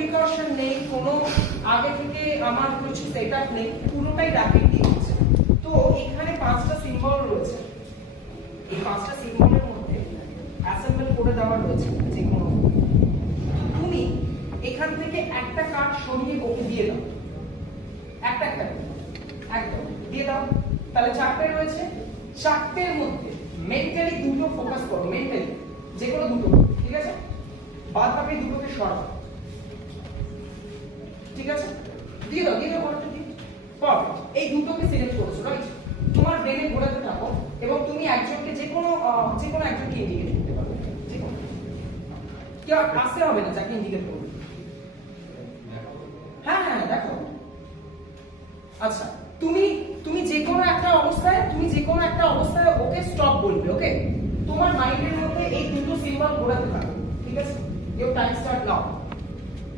Precaution নেই, কোনো আগে থেকে আমার কিছু সেটআপ নেই, পুরোটাই র্যাপিডলি হচ্ছে। তো এখানে 5টা সিম্বল রয়েছে, এই 5টা সিম্বলের মধ্যে অ্যাসেম্বল করে দেওয়া রয়েছে যে কোনো। তুমি এখান থেকে একটা কার্ড সরিয়ে ওকে দিয়ে দাও, একটা একদম দিয়ে দাও। তাহলে 4টে রয়েছে, 4টের মধ্যে মেন্টালি দুটো ফোকাস করো, মেন্টালি যে কোনো দুটো, ঠিক আছে? বাদ বাকি দুটোকে সরাও, ঠিক আছে? দিয়ে দাও কার্ডটা দিয়ে। পারফেক্ট, এই দুটোকে সিলেক্ট করেছো, রাইট? তোমার ব্রেনে ঘোরাতে থাকো এবং তুমি একজনকে যে কোনো একজনকে ইন্ডিকেট করতে পারো, যে কোনো কেউ আসতে হবে না যাকে ইন্ডিকেট করবে। হ্যাঁ হ্যাঁ দেখো। আচ্ছা, তুমি যে কোনো একটা অবস্থায় ওকে স্টপ বলবে, ওকে? তোমার মাইন্ডের মধ্যে এই দুটো সিম্বল ঘোরাতে থাকো, ঠিক আছে? Your time start now.